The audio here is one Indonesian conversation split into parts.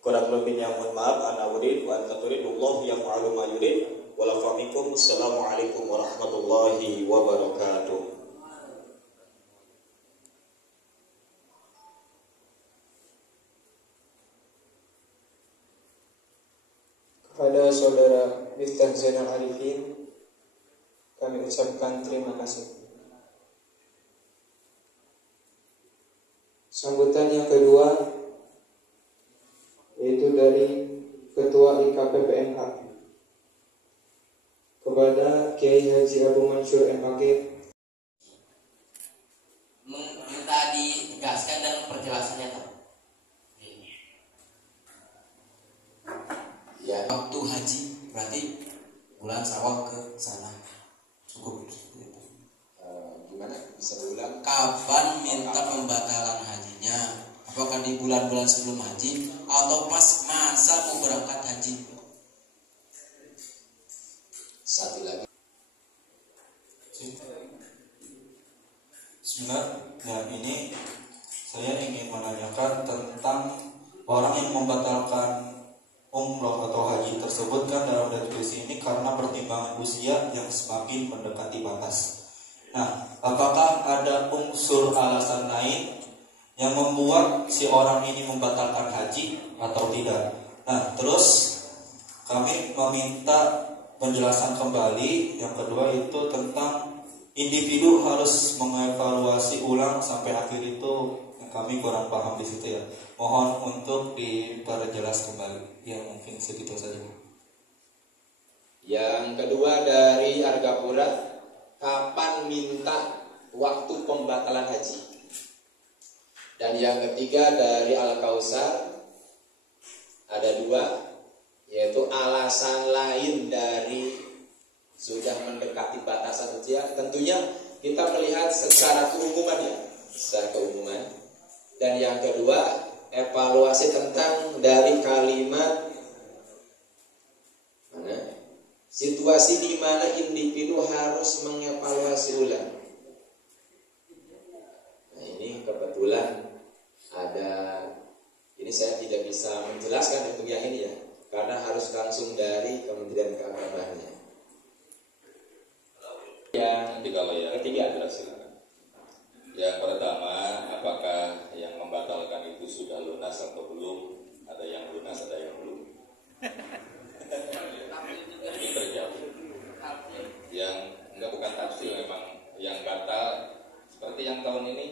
Kurang lebihnya mohon maaf. Ana urid wa anta turid. Wallahu yaf'alu ma yurid. Walafa'ikum. Assalamualaikum warahmatullahi wabarakatuh. Kepada saudara Miftah Zainal Arifin, kami ucapkan terima kasih. Sambutan yang kedua yaitu dari Ketua IKPPMH kepada Kiai Haji Abu Mansur MAG. Minta ditegaskan dalam perjelasannya Pak. Ya, waktu haji berarti bulan Syawal ke sana. Cukup. Gimana? Bisa diulang? Kapan minta pembatalan hajinya? Apakah di bulan-bulan sebelum haji atau pas masa mau berangkat haji? Satu lagi. Sebenarnya ini saya ingin menanyakan tentang orang yang membatalkan umroh atau haji tersebut kan dalam diskusi ini karena pertimbangan usia yang semakin mendekati batas. Nah, apakah ada unsur alasan lain yang membuat si orang ini membatalkan haji atau tidak? Nah, terus kami meminta penjelasan kembali. Yang kedua itu tentang individu harus mengevaluasi ulang sampai akhir itu kami kurang paham di situ ya. Mohon untuk diperjelas kembali. Ya mungkin segitu saja. Yang kedua dari Argapura, kapan minta waktu pembatalan haji? Dan yang ketiga dari Al-Kausar, ada dua, yaitu alasan lain dari sudah mendekati batasan usia. Tentunya kita melihat secara keumuman ya, secara keumuman. Dan yang kedua, evaluasi tentang dari kalimat mana situasi di mana individu harus mengevaluasi ulang. Nah ini kebetulan ada, ini saya tidak bisa menjelaskan untuk yang ini ya, karena harus langsung dari Kementerian Keagamaannya. Yang ketiga adalah silakan. Yang pertama, apakah yang membatalkan itu sudah lunas atau belum? Ada yang lunas, ada yang belum. Ini terjawab. Yang enggak, bukan tafsir, memang yang batal seperti yang tahun ini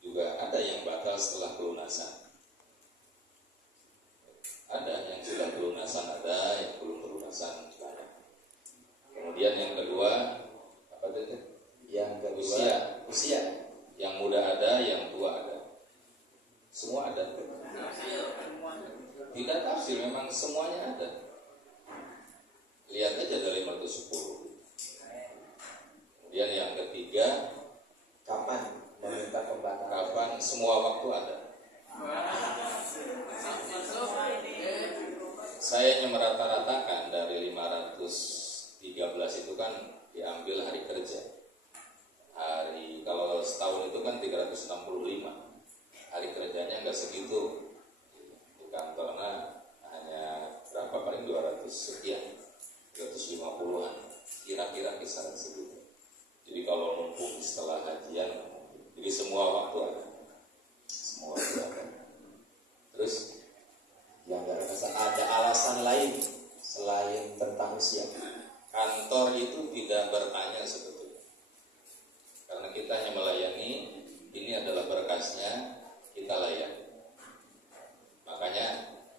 juga ada yang batal setelah pelunasan. Ada yang sudah pelunasan, ada yang belum pelunasan. Kemudian yang kedua, apa itu? Yang kedua, usia. Yang muda ada, yang tua ada. Semua ada. Tidak tafsir, memang semuanya ada. Lihat aja dari mertusukur. Kemudian yang ketiga, kapan meminta pembatalan? Kapan? Semua waktu ada. Saya hanya merata-ratakan dari 513 itu kan diambil hari kerja. Hari, kalau setahun itu kan 365. Hari kerjanya enggak segitu. Di kantornya hanya berapa, paling 200 sekian, 250-an, kira-kira kisaran segitu. Jadi kalau numpuk setelah hajian, jadi semua waktu ada. Semua waktu ada. Terus yang ada alasan lain selain tentang usia. Kantor itu tidak bertanya sebetulnya. Karena kita hanya melayani, ini adalah berkasnya, kita layani. Makanya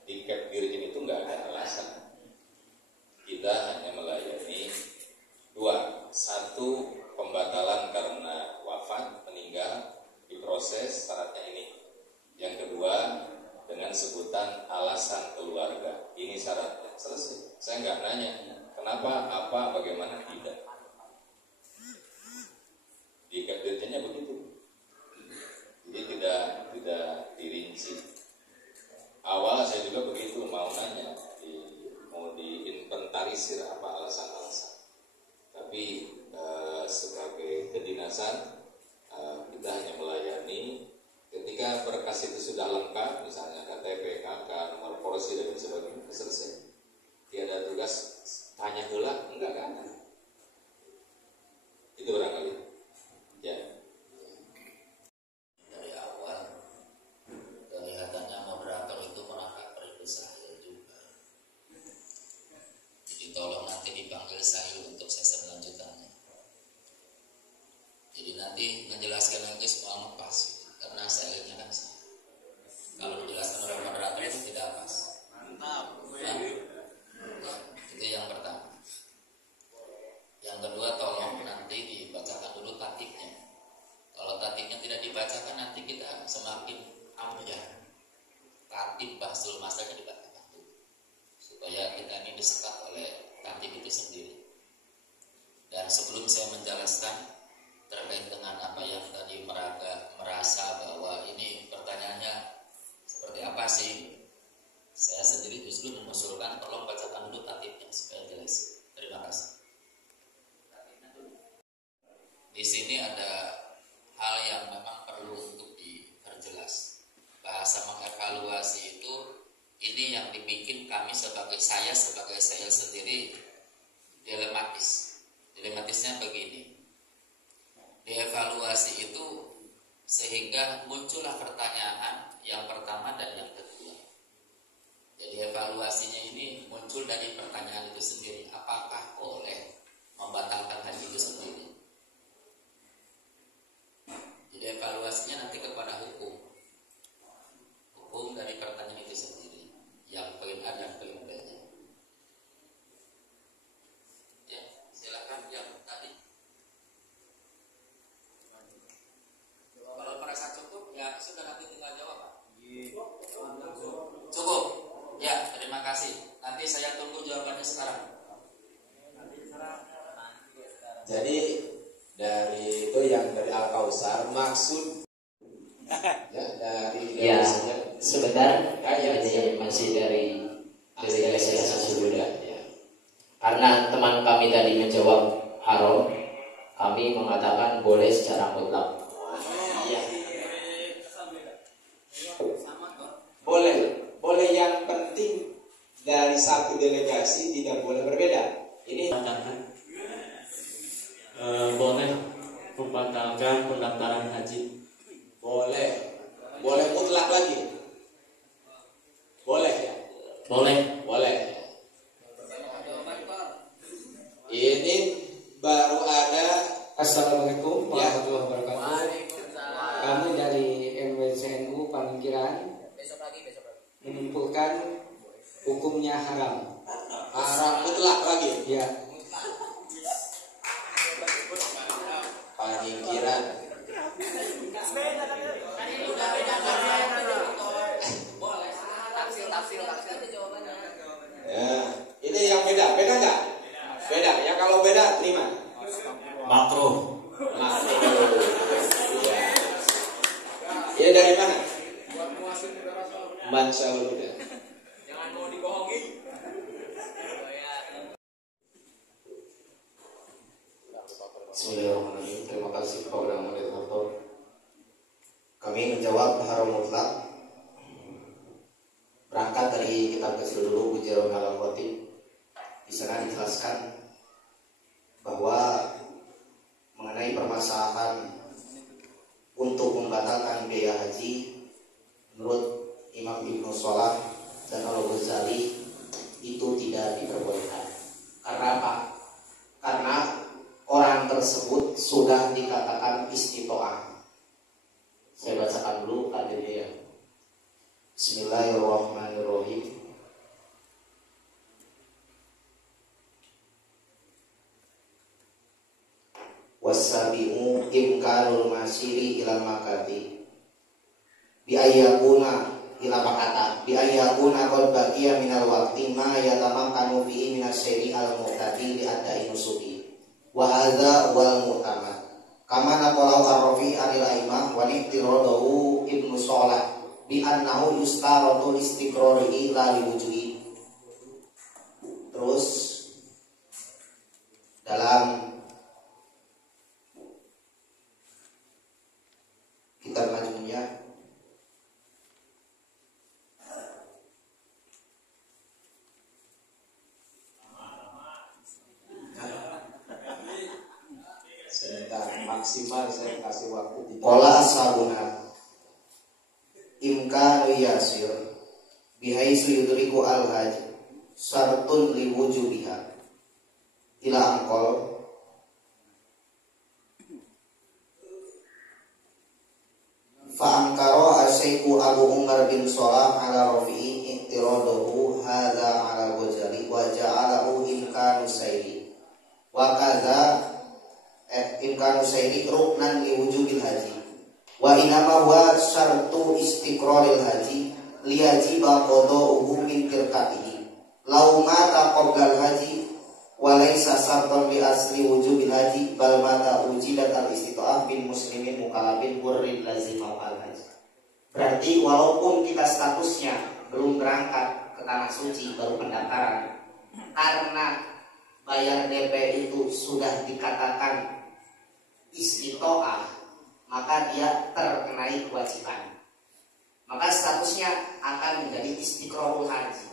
di Cap Virgin itu nggak ada alasan. Kita hanya melayani dua. Satu, pembatalan karena wafat, meninggal, diproses syaratnya ini. Yang kedua, dengan sebutan alasan keluarga. Ini syaratnya. Selesai. Saya nggak nanya kenapa, apa, bagaimana, tidak. Di KTP-nya begitu. Jadi tidak dirinci. Awal saya juga begitu, mau nanya, mau diinventarisir apa alasan-alasan. Tapi sebagai kedinasan kita hanya melayani ketika berkas itu sudah lengkap, misalnya KTP, KK, nomor promosi dan sebagainya selesai. Tiada tugas tanya heula, enggak kan? Itu barangkali. Ya. Dari awal kelihatannya moderator itu merangkap periode saya juga. Jadi tolong nanti dipanggil saya untuk sesi lanjutannya. Jadi nanti menjelaskan lagi semua pas, karena saya kan kalau dijelaskan oleh moderator itu tidak pas. Mantap. Nah, itu yang pertama. Yang kedua, tolong nanti dibacakan dulu tatiknya. Kalau tatiknya tidak dibacakan, nanti kita semakin ambyar. Tatib bahsul masalahnya dibacakan dulu, supaya kita ini disekat oleh tatik itu sendiri. Dan sebelum saya menjelaskan terkait dengan apa yang tadi merasa bahwa ini pertanyaannya seperti apa sih, saya sendiri justru mengusulkan tolong bacakan dulu tatibnya supaya jelas. Terima kasih. Di sini ada hal yang memang perlu untuk diperjelas. Bahasa mengevaluasi itu ini yang dibikin kami sebagai saya sendiri dilematis. Dilematisnya begini. Dievaluasi itu sehingga muncullah pertanyaan yang pertama dan yang kedua. Jadi evaluasinya ini muncul dari pertanyaan itu sendiri. Apakah boleh membatalkan haji itu sendiri? Jadi evaluasinya nanti kepada hukum. Hukum dari pertanyaan itu sendiri. Yang poin A dan poin B-nya. Ya, silakan yang tadi. Kalau merasa cukup, ya sudah nanti tinggal jawab, Pak. Cukup. Ya, terima kasih. Nanti saya tunggu jawabannya sekarang. Jadi dari itu yang dari Al-Kausar maksud dari ya sebentar ya, ini masih dari saya Sasududa ya. Karena teman kami tadi menjawab haram, kami mengatakan boleh secara mutlak. Boleh yang penting dari satu delegasi tidak boleh berbeda. Ini boleh membatalkan pendaftaran haji. Boleh mutlak lagi. Boleh ya? Boleh. Ini baru ada. Assalamualaikum warahmatullahi wabarakatuh. Kami dari MWCNU Pamikiran menyimpulkan hukumnya haram. Haram mutlak lagi. Ya. Pamikiran. Ya, ini yang beda nggak? Beda. Ya kalau beda terima. Makruh. Ya. Ini dari mana? Mansyaallah. Jangan mau dibohongi. Bismillahirrahmanirrahim. Terima kasih kepada moderator. Kami menjawab haram mutlak. Berangkat dari kitab kecil dulu Bujarun Al-Khatib. Di sana dijelaskan bahwa mengenai permasalahan untuk membatalkan biaya haji, menurut Imam Ibnu Shalah dan Al-Ghazali itu tidak diperbolehkan. Karena apa? Karena orang tersebut sudah dikatakan istitoah. Saya bacakan dulu hadisnya ya. Bismillahirrahmanirrahim. Wasabi'u imkanul masiri ilal makati bi ayyakuna ila makata bi ayyakuna qad baqiya minal waqti ma yatamakkanu fihi minas syai'i al mu'tadi li adai nusuki wa hadza wal mu'tamad kama naqala ar-rafi' anil aimah wa ni'tiradahu Ibnu Shalah bi annahu yustaratu istiqrarihi la liwujudi. Terus dalam kitab majmu'nya maksimal saya kasih waktu 3 Qala ashabuna imkanu yasir bihaisu yudriku al-hajj syartun liwujubiha ila angkol fa'angkaro asyaiku Abu Umar bin Salam ala rafi'i i'tiradahu hadha ala Ghazali wa ja'alahu imkanu sayri wa kadha imkanu sayri ruknan liwujubil haji wa inama huwa syartu istiqraril haji liyajiba qada'uhu min tirkatihi law mata qabla haji wa laysa syartan li asli wujubil haji bal mata ujidat al istita'ah bin muslimin mukallafin hurrin lazimah al haji. Berarti walaupun kita statusnya belum berangkat ke tanah suci baru pendaftaran, karena bayar DP itu sudah dikatakan istita'ah, maka dia terkenai kewajiban. Maka statusnya akan menjadi istiqrarul haji.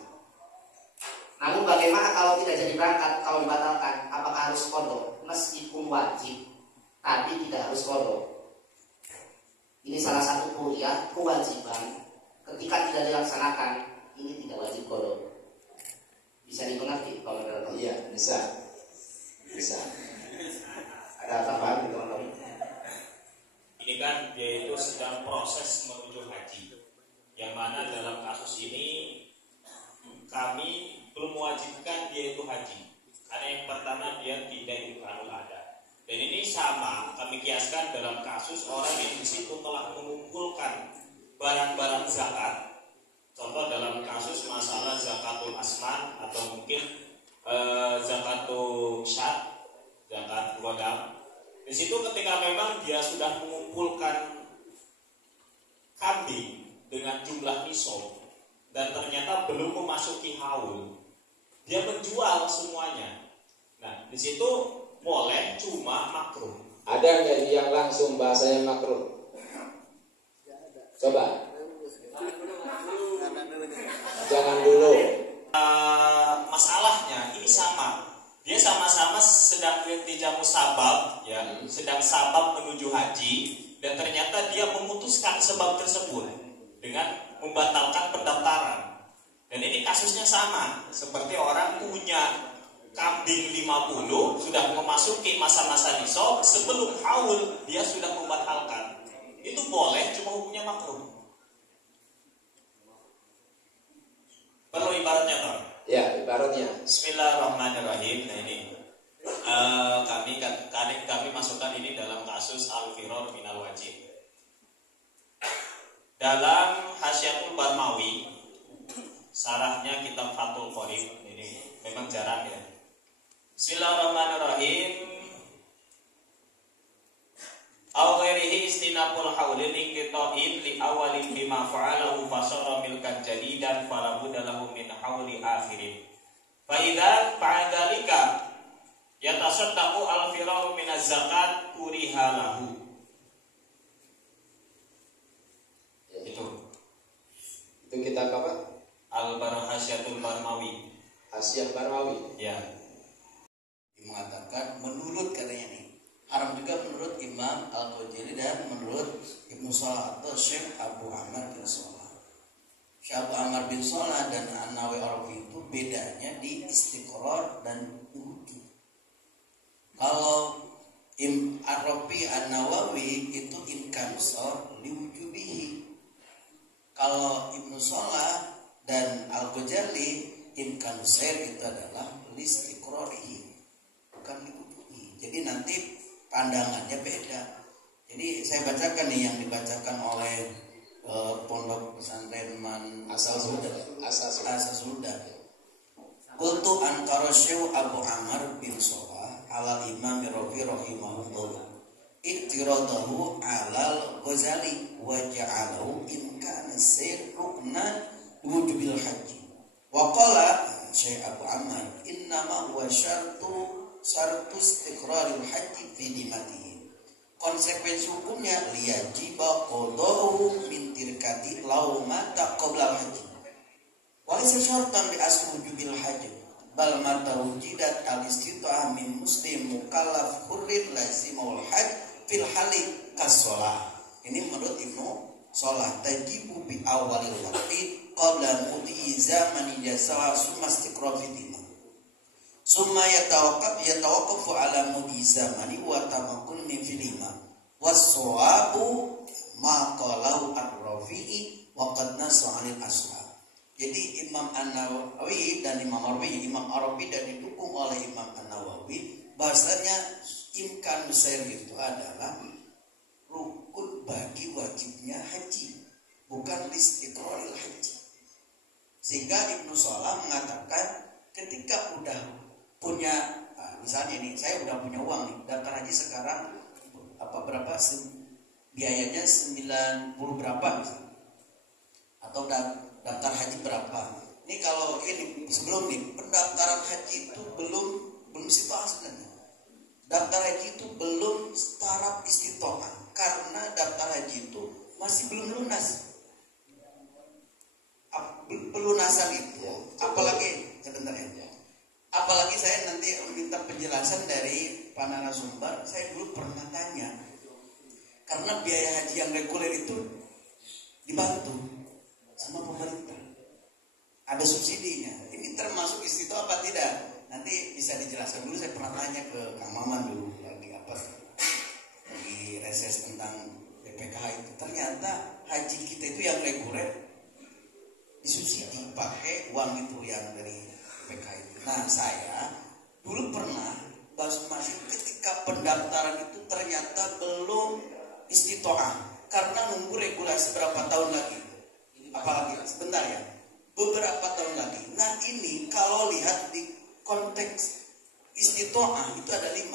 Namun bagaimana kalau tidak jadi berangkat, kalau dibatalkan, apakah harus qada? Meskipun wajib, tapi tidak harus qada. Ini salah satu kuliah kewajiban. Ketika tidak dilaksanakan, ini tidak wajib qada. Bisa dimengerti kalau menurut? Iya, bisa. Ada tambahan teman-teman? Ini kan dia itu sedang proses menuju haji, yang mana dalam kasus ini kami belum mewajibkan dia itu haji, karena yang pertama dia tidak imkanul ada. Dan ini sama kami kiaskan dalam kasus orang yang di situ telah mengumpulkan barang-barang zakat. Contoh dalam kasus masalah zakatul asman atau mungkin zakatul syad, zakat ghodam. Di situ ketika memang dia sudah mengumpulkan kambing dengan jumlah nisab dan ternyata belum memasuki haul, dia menjual semuanya. Nah, di situ boleh, cuma makruh. Ada nggak yang langsung bahasanya makruh? Coba. Jangan dulu. Masalahnya ini sama. Dia sama-sama sedang dijamu sabab, ya, sedang sabab menuju haji, dan ternyata dia memutuskan sebab tersebut dengan membatalkan pendaftaran. Dan ini kasusnya sama, seperti orang punya kambing 50, sudah memasuki masa-masa nisab, sebelum haul dia sudah membatalkan. Itu boleh, cuma hukumnya makruh. Perlu ibaratnya, Pak? Ya, ibaratnya. Bismillahirrahmanirrahim. Nah ini kami masukkan ini dalam kasus al-firar minal wajib. Dalam Hasyiatul Barmawi, sarahnya kitab Fathul Qorib, ini memang jarang ya. Bismillahirrahmanirrahim. Aw ghairihi istinabul haulin inqita'in li awalin bima fa'alahu fasara milkan jadidan falabudda lahu min hauli akhirin. Fa idza fa'adhalika yatasaddaqu al-firaru min az-zakat kuriha lahu. Itu kitab apa? Al-Hasyiatul Barmawi. Hasyiat Barmawi. Ya. Mengatakan menurut katanya nih, haram juga menurut Imam Al-Ghazali dan menurut Ibnu Salah atau Syekh Abu Amr bin Salah. Syekh Abu Amr bin Salah dan An-Nawawi Arabi itu bedanya di istiqrar dan wujud. Kalau Arabi An-Nawawi itu imkansor liwujubihi. Kalau Ibnu Salah dan Al-Ghazali imkanusir itu adalah listiqrarihi, bukan liwujubihi. Jadi nanti pandangannya beda. Jadi saya bacakan nih yang dibacakan oleh pondok pesantren Asal Sulda. Qultu ankara Syekh Abu Amr bin Salah ala Imam Rafi rahimahullah iktiradahu alal Ghazali wa ja'alahu imkan sir ruknan wujubil haji. Wa qala Syekh Abu Amr innama huwa syartu istiqraril haji fi dimatihi. Konsekuensi hukumnya liyajiba qada'uhu min tirkati law mata qabla haji. Wa laysa syartan li asli wujubil haji bal mata wujidat al istita'ah min muslim mukallaf hurrin lazimul hajj fil hali kasolah. Ini menurut Ibnu Salah, tajibu bi awalil waqti qabla mudi zamani jasawa summa istiqrar fi dima. Summa yatawaqqafu ala mudi zamani wa tamakkun min filima. Was-sawabu ma qalahu ar-Rafi'i wa qad nassa 'anil ashab. Jadi Imam An-Nawawi dan Imam Arabi dan didukung oleh Imam An-Nawawi bahasanya imkan nusair itu adalah rukun bagi wajibnya haji, bukan istiqraril haji. Sehingga Ibnu Salah mengatakan ketika udah punya, misalnya nih, saya udah punya uang nih, daftar haji sekarang berapa biayanya 90 berapa misalnya, atau daftar haji berapa. Ini kalau ini sebelum nih pendaftaran haji itu belum istitoah sebenarnya. Daftar haji itu belum taraf istitoah karena daftar haji itu masih belum lunas. Pelunasan itu, apalagi sebentar ya. Apalagi saya nanti minta penjelasan dari Pak narasumber. Saya dulu pernah tanya, karena biaya haji yang reguler itu dibantu sama pemerintah, ada subsidinya. Ini termasuk istitoah apa tidak? Nanti bisa dijelaskan. Dulu saya pernah tanya ke Kang Maman dulu di reses tentang BPKH itu. Ternyata haji kita itu yang reguler disubsidi pakai uang itu yang dari BPKH itu. Nah, saya dulu pernah masih ketika pendaftaran itu ternyata belum istitoah karena nunggu regulasi berapa tahun lagi. Apalagi sebentar ya, beberapa tahun lagi. Nah, ini kalau lihat di konteks istitoah itu ada 5.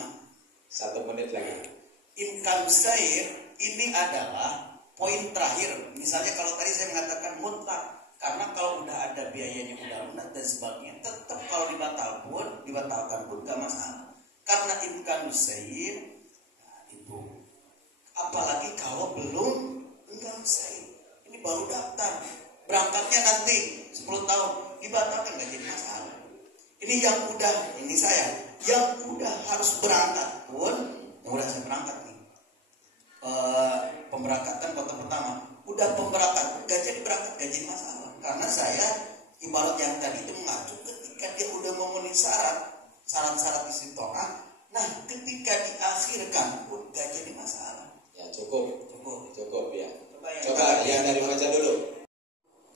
1 menit lagi. Imkan sair ini adalah poin terakhir. Misalnya kalau tadi saya mengatakan mutlak, karena kalau udah ada biayanya, udah lunas dan sebagainya, tetap kalau dibatalkan pun gak masalah. Karena imkan sair, nah itu. Apalagi kalau belum imkan sair, ini baru daftar, berangkatnya nanti 10 tahun, dibatalkan gak jadi masalah. Ini yang udah, ini saya yang udah harus berangkat pun, yang udah saya berangkat nih, pemberangkatan kota pertama, udah pemberangkat, gak jadi berangkat, gak jadi masalah, karena saya ibarat yang tadi itu mengacu ketika dia udah memenuhi syarat-syarat istitoah. Nah, ketika diakhirkan pun gak jadi masalah. Ya cukup ya. Coba yang dari baca dulu.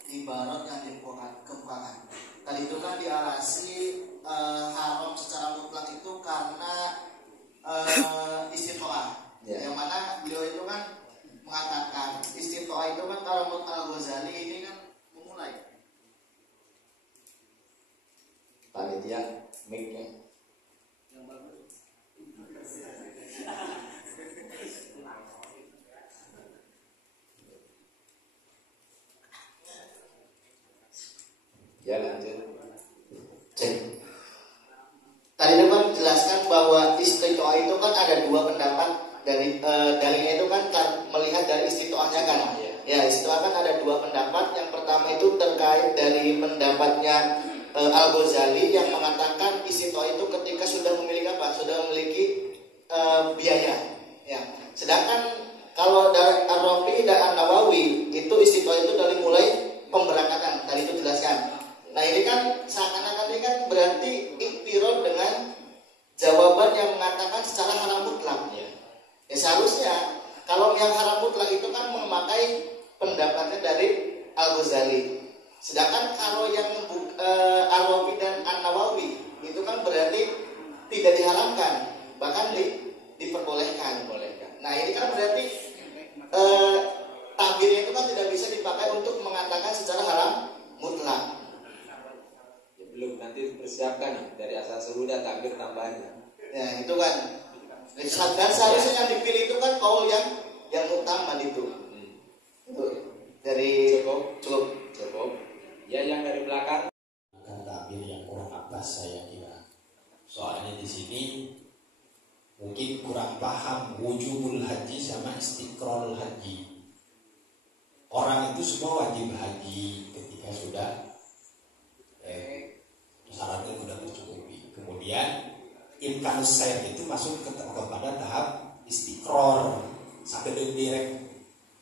Ibarat yang dikemukakan. Tadi itu kan dialasi haram secara mutlak itu karena istitoah. Yang mana beliau itu kan mengatakan istitoah itu kan kalau menurut Al-Ghazali ini kan memulai. Panitia mic-nya. Ya lanjut. Tadi itu kan jelaskan bahwa istitoah itu kan ada 2 pendapat dalilnya itu kan melihat dari istitoahnya kan. Ya, istitoah kan ada 2 pendapat. Yang pertama itu terkait dari pendapatnya Al-Ghazali yang mengatakan istitoah itu ketika sudah memiliki apa? Sudah memiliki biaya. Ya. Sedangkan kalau dari Ar-Rafi'i dan An-Nawawi itu istitoah itu dari mulai pemberangkatan. Tadi itu jelaskan. Nah ini kan seakan-akan ini kan berarti iktiraf dengan jawaban yang mengatakan secara haram mutlak. Ya seharusnya kalau yang haram mutlak itu kan memakai pendapatnya dari Al-Ghazali. Sedangkan kalau yang Ar-Rafi'i dan An-Nawawi itu kan berarti tidak diharamkan, bahkan diperbolehkan. Nah ini kan berarti takbirnya itu kan tidak bisa dipakai untuk mengatakan secara haram mutlak. Belum, nanti persiapkan dari asal surudah takbir tambahannya. Ya itu kan. Dan seharusnya yang dipilih itu kan kaul yang utama itu. Itu dari cukup. Ya yang dari belakang. Akan takbir yang kurang atas saya kira. Soalnya di sini mungkin kurang paham wujubul haji sama istiqrarul haji. Orang itu semua wajib haji ketika sudah syaratnya sudah tercukupi. Kemudian imkan sair itu masuk kepada tahap istiqror sampai direk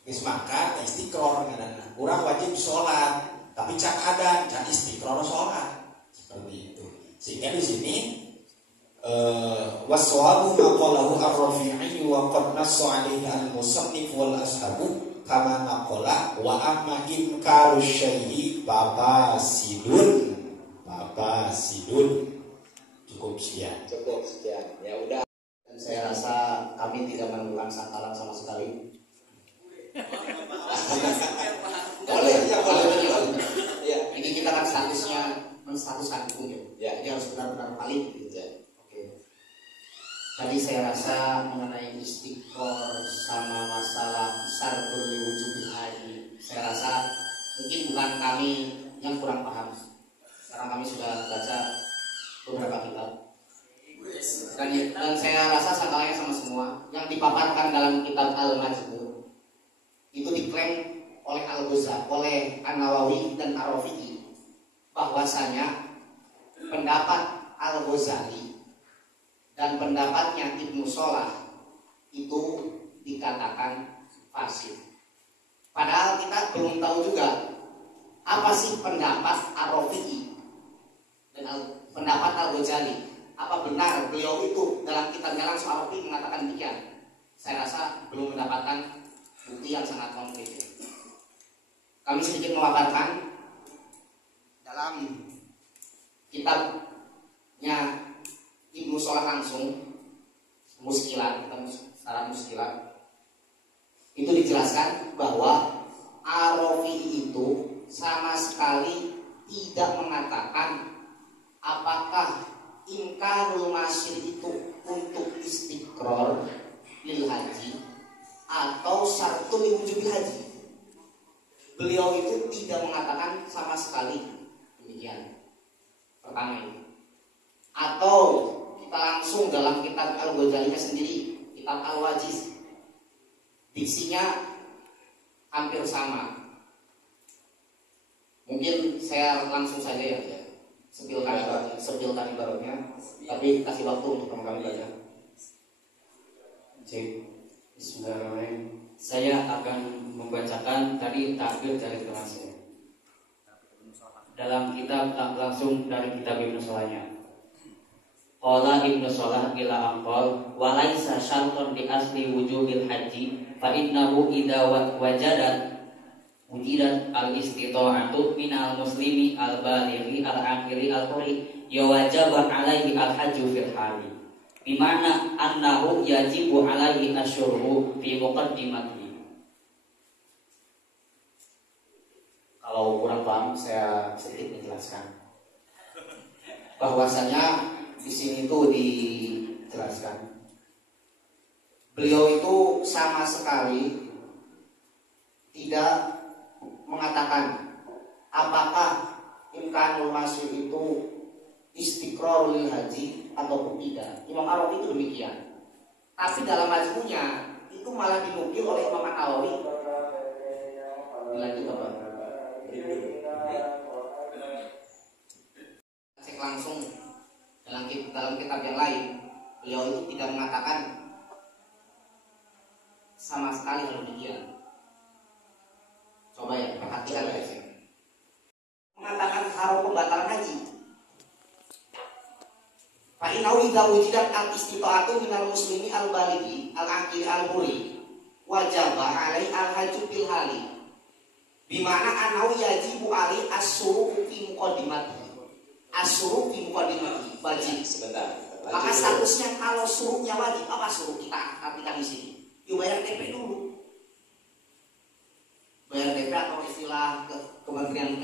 geus makan istiqror ngaranna. Urang wajib sholat tapi can adan can istiqror sholat seperti itu. Sehingga di sini waswabu maqalahu ar-Rafi'i wa qad nassa 'alaihi al-musannif wal ashabu kama naqala wa amma inkaru syai'i babasidun cukup sekian ya udah. Dan saya rasa kami tidak menemukan sangkalan sama sekali. boleh. Ya. Ini kita kan statusnya menstatuskan hukum ya. Ya. Jadi harus benar-benar valid gitu. Ya. Oke. Tadi saya rasa mengenai istiqror sama masalah syartul wujubil haji, saya rasa mungkin bukan kami yang kurang paham. Sekarang kami sudah baca beberapa kitab. Dan saya rasa sangkalannya sama semua. Yang dipaparkan dalam kitab Al-Majmu' itu diklaim oleh Al-Ghazali, oleh An-Nawawi dan Ar-Rafi'i bahwasanya pendapat Al-Ghazali dan pendapatnya Ibnu Shalah itu dikatakan fasid. Padahal kita belum tahu juga apa sih pendapat Ar-Rafi'i dan pendapat Al-Ghazali. Apa benar beliau itu dalam kitabnya langsung Ar-Rafi'i mengatakan demikian? Saya rasa belum mendapatkan bukti yang sangat konkret. Kami sedikit memaparkan dalam kitabnya Ibnu Shalah langsung Muskilat, secara Muskilat itu dijelaskan bahwa Ar-Rafi'i itu sama sekali tidak mengatakan apakah ingkarul masyir itu untuk istiqror lil haji atau syartul wujubil haji. Beliau itu tidak mengatakan sama sekali demikian. Pertama ini. Atau kita langsung dalam kitab Al-Ghazalinya sendiri, kitab Al-Wajiz, diksinya hampir sama. Mungkin saya langsung saja ya, sepilkan ibaratnya, tapi kasih waktu untuk kami baca. Cek. Bismillahirrahmanirrahim. Saya akan membacakan tadi takbir dari teman saya. Dalam kitab langsung dari kitab Ibnu Shalahnya. Qala Ibnu Shalah ila aqal wa laisa syartun di asli wujubil haji fa innahu idza wujidat al-istita'atu minal muslimi al-balighi al-aqili al-quri ya wajaba alaihi al-hajju fil hali bimana annahu yajibu alaihi asyurhu fi muqaddimatihi. Kalau kurang paham saya sedikit menjelaskan bahwasanya di sini itu dijelaskan beliau itu sama sekali tidak mengatakan apakah imkanul masyir itu istiqrarul haji atau tidak. Imam Ar-Rafi'i itu demikian. Tapi dalam majmu'nya itu malah dinukil oleh Imam An-Nawawi. Dilanjut apa? Cek langsung dalam kitab yang lain, beliau itu tidak mengatakan sama sekali hal demikian. Coba ya, perhatikan guys. Mengatakan haram pembatalan haji. Fa innahu idza wujidat al-istita'atu minal muslimi al-balighi al-aqil al-muri wajaba 'alai al-hajju bil hali. Bimana annahu yajibu 'alai as-suru fi muqaddimatihi. As-suru fi muqaddimatihi wajib. Sebentar. Maka statusnya kalau suruhnya wajib, apa suruh kita artikan di sini? Yuk bayar DP dulu. Bayar DP atau istilah Kementerian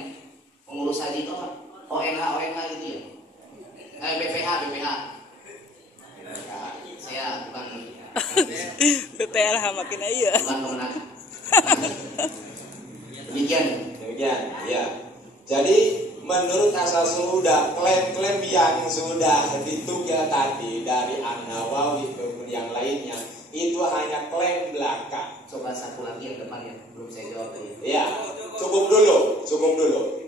Pengurus Haji itu apa? ONH itu ya. BPH. Saya bukan BPH makin aja. Bukan kemenangan. Demikian ya. Jadi menurut asal sudah klaim-klaim yang sudah ditukil tadi dari An-Nawawi maupun yang lainnya itu hanya klaim belaka. Coba satu lagi yang depan ya, belum saya jawab ini. Ya, cukup dulu.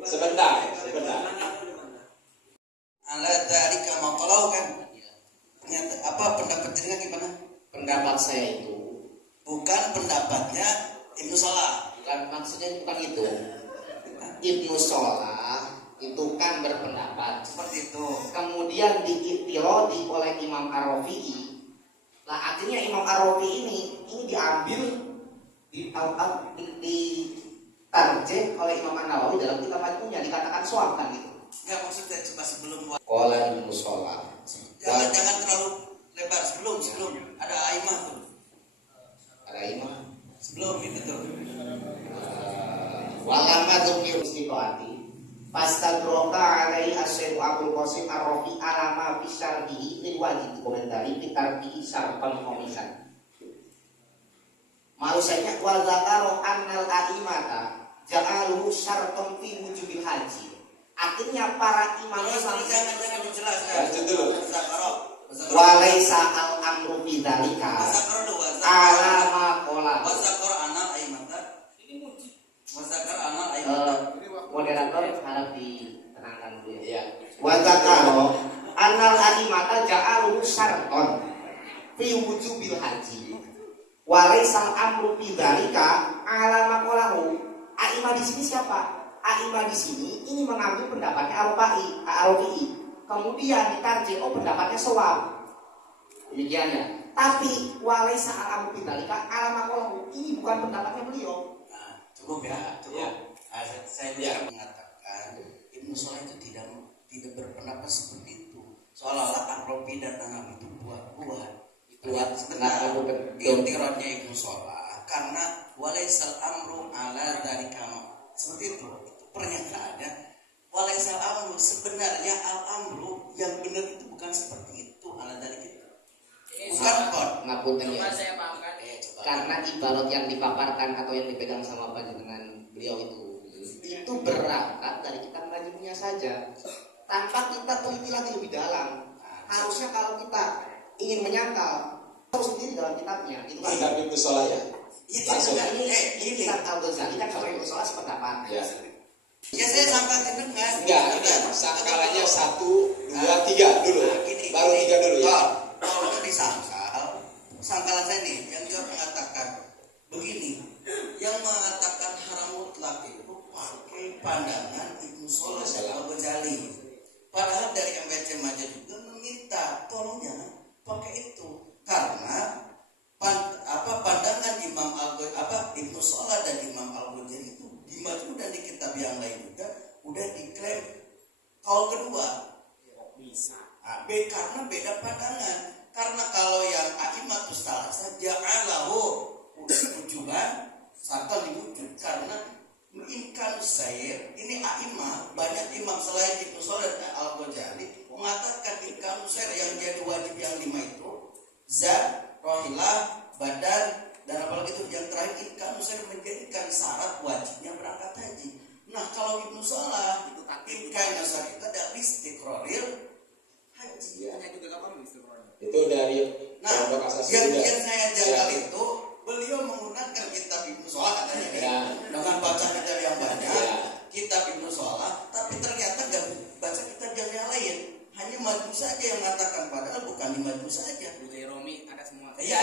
Sebentar. Ala dari kamu kalau kan ternyata apa pendapat jenengan gimana? Pendapat pendapat saya itu bukan pendapatnya Ibnu Salah. bukan, maksudnya bukan itu. Ibnu Salah itu kan berpendapat Seperti itu. kemudian diiktirodi oleh Imam Ar-Rafi'i. Lah artinya Imam Ar-Rafi'i ini diambil di tarjih oleh Imam An-Nawawi dalam kitab Majmu'nya, dikatakan shawab kan gitu. Enggak, maksudnya coba sebelum Qala Ibnu Salah. jangan terlalu lebar sebelum ada aimah tuh. Ada imam Sebelum itu tuh. walamma dzukir istiqaati fastadroka alai asyikh Abdul Qasim Ar-Rafi alama fi syarhihi lil wajib komentari fi tarbihi syarhan khomisan. Maksudnya wa zakaro annal a'imata ja'alu syarton fi wujubil haji. Akhirnya para imam Jangan dijelaskan. Lanjut dulu. walaisa al-amru fi dzalika ala ma qala. Moderator harap ditenangkan dulu ya. Wa zakaro annal a'imata ja'alu syarton fi wujubil haji. Walaisal amru fi dzalika ala ma qalahu. A'imah di sini siapa? A'imah di sini ini mengambil pendapatnya Ar-Rafi'i. Kemudian ditarjih pendapatnya shawab. Demikian ya. Tapi walaisa al-amru fi dzalika ala ma qalahu. Ini bukan pendapatnya beliau. Nah, cukup ya, cukup. Ya. Saya bisa mengatakan Ibnu Salah itu tidak berpendapat seperti itu. Seolah-olah Ar-Rafi dan An-Nawawi itu buat sebenarnya intiratnya Ibnu Salah karena walaisal amru ala dzalika seperti itu pernyataannya. Walaisal amru sebenarnya al-amru yang benar itu bukan seperti itu ala dzalika. Bukan kon. Ngapunten ya. Karena ibarat yang dipaparkan atau yang dipegang sama panjenengan beliau itu berangkat dari kitab Majmu'nya saja tanpa kita teliti lagi lebih dalam. Harusnya kalau kita ingin menyangkal harus sendiri dalam kitabnya. Itu kan Kitab Ibnu Salah ya. Langsung. ini kitab Al-Ghazali kan kalau Ibnu Salah sependapat. Ya. Ya saya sampaikan dengan Enggak, sangkalannya 1, 2, 3 dulu. Baru 3 dulu ya. Kalau disangkal, sangkalan saya nih yang jawab mengatakan begini, yang mengatakan haram mutlak itu pakai pandangan Ibnu Salah Al-Ghazali. Padahal dari MBC Maja juga meminta tolong jangan pakai itu karena pandangan Imam Ibnu Salah dan Imam Al-Ghazali itu di Majmu' dan di kitab yang lain juga udah diklaim kaul kedua. Karena beda pandangan. Karena kalau yang a'immatus salasah ja'alahu wujuban serta diwujud karena imkan sair ini a'imah banyak imam selain Ibnu Salah dan Al-Ghazali mengatakan imkan sair yang jadi wajib yang 5 itu zat, rohilah, badan dan apalagi itu yang terakhir imkan sair menjadikan syarat wajibnya berangkat haji. Nah kalau Ibnu Salah itu imkan sair itu ada istiqraril haji. Itu dari Nah, asasi yang sudah. saya jangkal itu beliau menggunakan kitab Ibnu Salah katanya Ya. dengan baca kitab yang banyak, Ya. kitab Ibnu Salah, tapi ternyata nggak baca kitab yang lain, hanya Majmu' saja yang mengatakan padahal bukan di Majmu' saja. Romi ada semua. Iya.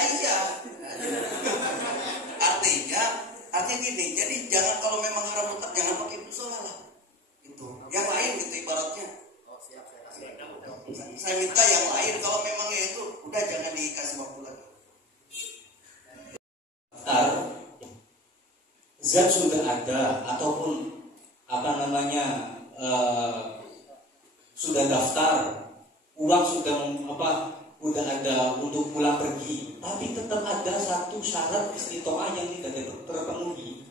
artinya gini, jadi jangan kalau memang haram mutlak jangan pakai Ibnu Salah lah. Itu yang lain gitu ibaratnya. Saya minta yang lain kalau memang itu udah jangan dikasih waktu lagi. Zat sudah ada ataupun sudah daftar, uang sudah ada untuk pulang pergi, tapi tetap ada satu syarat istitoah yang tidak terpenuhi,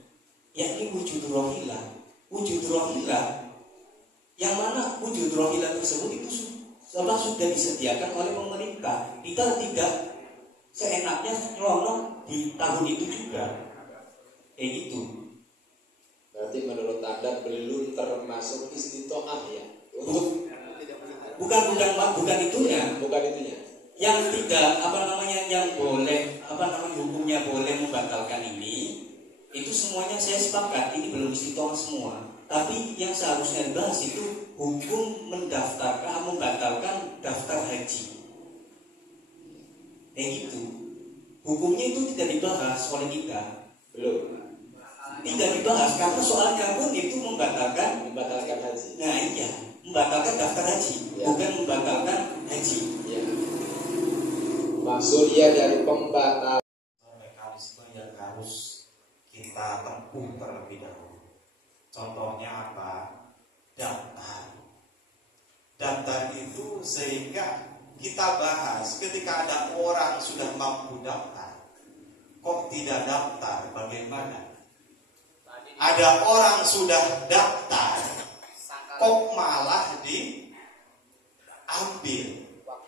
yakni wujud rohilah. Wujud rohilah yang mana wujud rohilah tersebut itu sudah disediakan oleh pemerintah. Kita tidak seenaknya nyelonong di tahun itu juga. Kayak gitu. Berarti menurut Anda belum termasuk istitoah ya? Bukan itunya. Bukan itunya. Yang tidak yang boleh hukumnya boleh membatalkan ini itu semuanya saya sepakat, ini belum istitoah semua. Tapi yang seharusnya dibahas itu hukum membatalkan daftar haji. Kayak gitu. hukumnya itu tidak dibahas oleh kita. Belum. Tidak dibahas karena soalnya pun itu membatalkan haji. Nah iya, membatalkan daftar haji, bukan membatalkan haji. Ya. Maksudnya dari pembatal mekanisme yang harus kita tempuh terlebih dahulu. Contohnya apa? Daftar itu sehingga kita bahas ketika ada orang sudah mampu daftar, kok tidak daftar, bagaimana? Ada orang sudah daftar, kok malah diambil.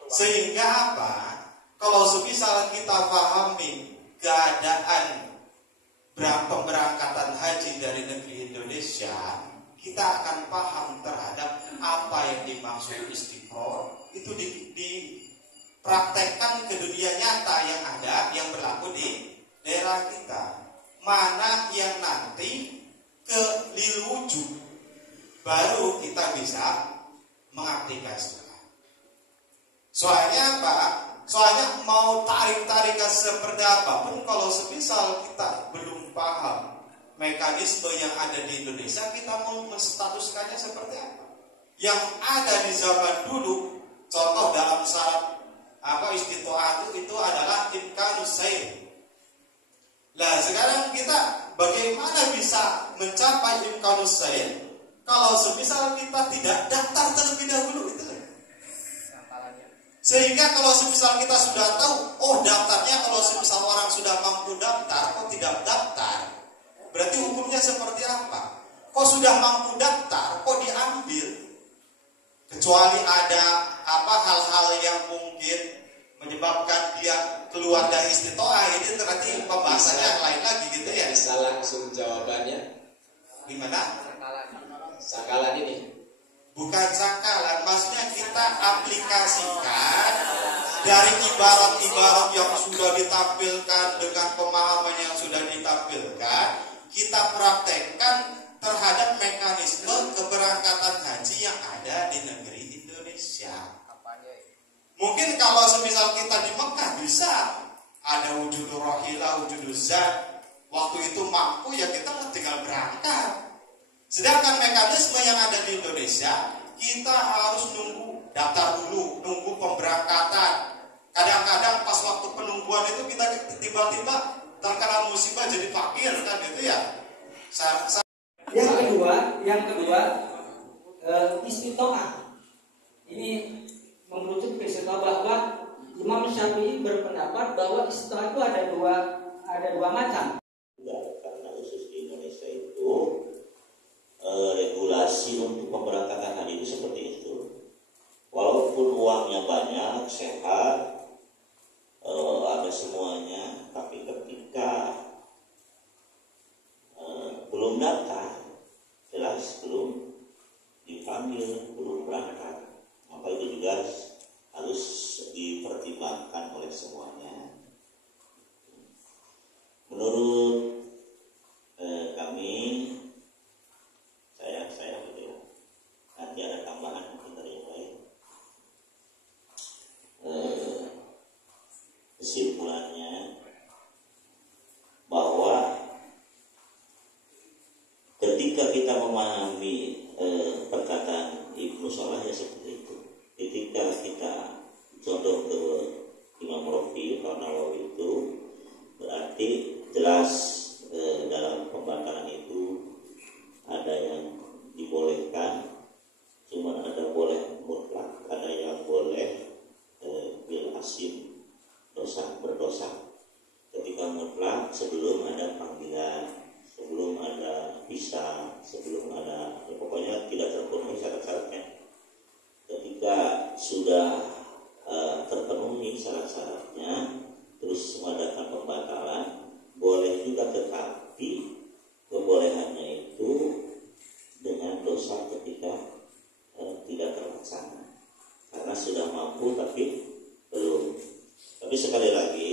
Sehingga apa? Kalau semisal kita pahami keadaan pemberangkatan haji dari negeri Indonesia, kita akan paham terhadap apa yang dimaksud istiqoroh itu dipraktekkan ke dunia nyata yang ada, yang berlaku di daerah kita. Mana yang nanti keliwujud, baru kita bisa mengaplikasikan. Soalnya apa? Soalnya mau tarik-tarikan seperti apapun, kalau semisal kita belum paham mekanisme yang ada di Indonesia, kita mau menstatuskannya seperti apa? Yang ada di zaman dulu, contoh dalam syarat istitoah itu adalah imkanus sair. Nah sekarang kita bagaimana bisa mencapai imkanus sair kalau semisal kita tidak daftar terlebih dahulu itu? Sehingga kalau semisal kita sudah tahu, oh daftarnya kalau semisal orang sudah mampu daftar, kok tidak daftar? Berarti hukumnya seperti apa? Kok sudah mampu daftar, kok diambil? Kecuali ada hal-hal yang mungkin menyebabkan dia keluar dari istitoah, ini berarti pembahasannya yang lain lagi gitu ya. Bisa langsung jawabannya. Gimana? Sakalan ini. Bukan sakalan, maksudnya kita aplikasikan dari ibarat-ibarat yang sudah ditampilkan dengan pemahaman yang sudah ditampilkan, kita praktekkan terhadap mekanisme keberangkatan haji yang ada di negeri Indonesia. Mungkin kalau semisal kita di Mekah bisa ada wujudur rohilah, wujudur zat, waktu itu mampu ya kita tinggal berangkat. Sedangkan mekanisme yang ada di Indonesia, kita harus nunggu daftar dulu, nunggu pemberangkatan. Kadang-kadang pas waktu penungguan itu kita tiba-tiba terkena musibah jadi fakir kan gitu ya. Yang kedua istitoah. Ini mengerucut ke istitoah bahwa Imam Syafi'i berpendapat bahwa istitoah itu ada dua macam. Karena khusus di Indonesia itu regulasi untuk pemberangkatan haji itu seperti itu. Walaupun uangnya banyak, sehat, ada semuanya, tapi ketika belum daftar, jelas belum dipanggil, belum berangkat, maka itu juga harus dipertimbangkan oleh semuanya. Menurut kami, saya begitu. Nanti ada tambahan mungkin dari yang lain. Kesimpulannya bahwa ketika kita memahami perkataan Ibnu Salah ya seperti itu. Ketika kita contoh ke Imam Rafi Nawawi itu berarti jelas dalam pembatalan itu ada yang dibolehkan, cuma ada boleh mutlak, ada yang boleh bil asim, berdosa. Ketika mutlak sebelum ada panggilan, sebelum ada visa, sebelum ada pokoknya tidak terpenuhi syarat-syaratnya. Ketika sudah terpenuhi syarat-syaratnya, terus mengadakan pembatalan, boleh juga, tetapi kebolehannya itu dengan dosa ketika tidak terlaksana, karena sudah mampu tapi belum. Tapi sekali lagi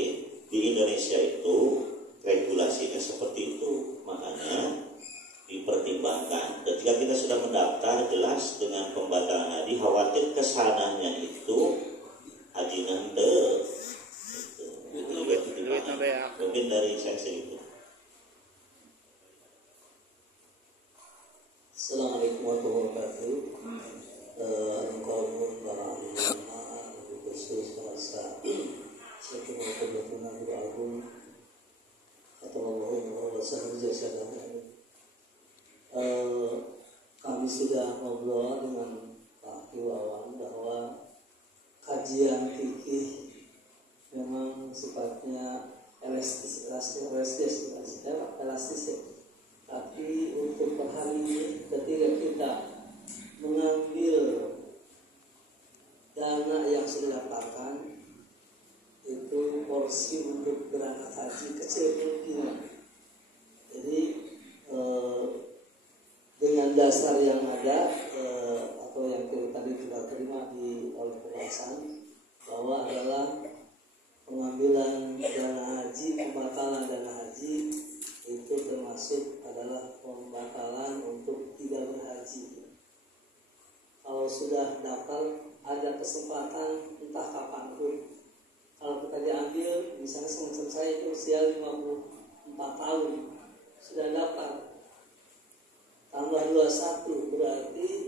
di Indonesia itu regulasinya seperti itu, makanya dipertimbangkan. Ketika kita sudah mendaftar, jelas dengan pembatalan haji, khawatir kesananya itu haji nende. kajian fikih memang sifatnya elastis ya. Tapi untuk per hari ini ketika kita mengambil dana yang sudah dapatkan itu porsi untuk berangkat haji kecil kemungkinan. Jadi dengan dasar yang ada atau yang tadi kita terima oleh pembahasan bahwa adalah pengambilan dana haji, pembatalan dana haji itu termasuk adalah pembatalan untuk tidak berhaji. Kalau sudah daftar ada kesempatan entah kapanpun. Kalau kita diambil misalnya semacam saya itu usia 54 tahun sudah daftar tambah 21 berarti